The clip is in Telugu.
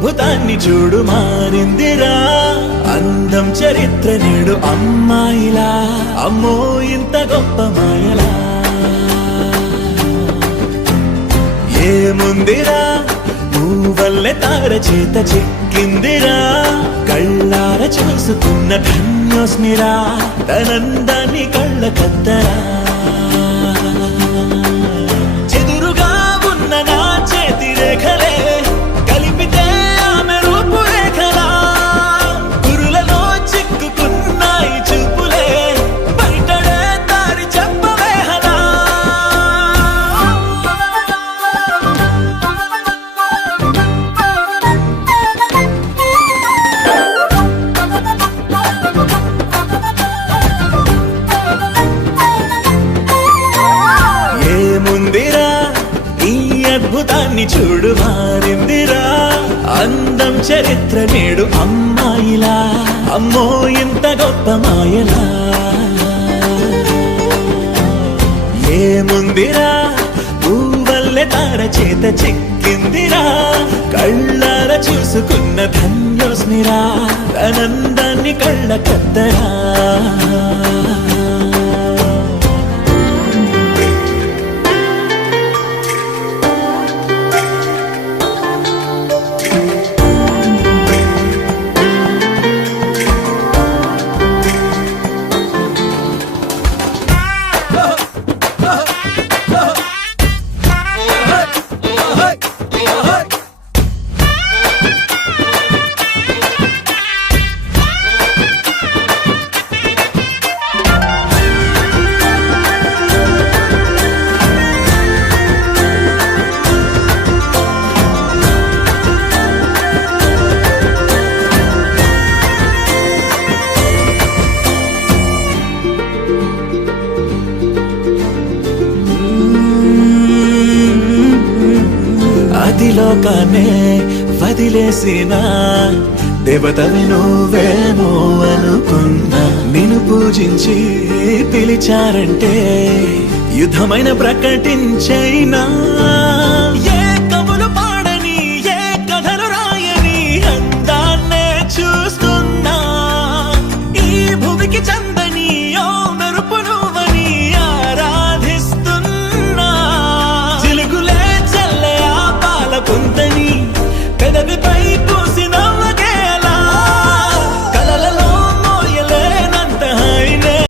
అద్భుతాన్ని చూడు మారిందిరా అందం చరిత్ర నేడు అమ్మాయిలా అమ్మో ఇంత గొప్ప మాయలా ఏముందిరా నువ్వల్లే తార చేత చిక్కిందిరా కళ్ళార చూసుకున్న ధన్యోస్మిరా తనందాన్ని కళ్ళ కద్దరా చెదురుగా ఉన్న నా చేతి రేఖలే కలిపితే ఆమె రూపురేఖలా గురులలో చిక్కుకున్నాయి చూపులే బయటడే దారి చెప్పవేహలా ఏముందిరా ఈ అద్భుతాన్ని చూడు మారిందిరా అందం చరిత్ర నేడు అమ్మాయిలా అమ్మో ఇంత గొప్ప మాయలా ఏముందిరా పువ్వల్లె తార చేత చిక్కిందిరా కళ్ళార చూసుకున్న ధన్యోస్మిరా ఆనందాన్ని కళ్ళ కద్దరా అదిలోకానే వదిలేసిన దేవతవి నువ్వేమో అనుకున్నా నిన్ను పూజించి పిలిచారంటే యుద్ధమైన ప్రకటించైనా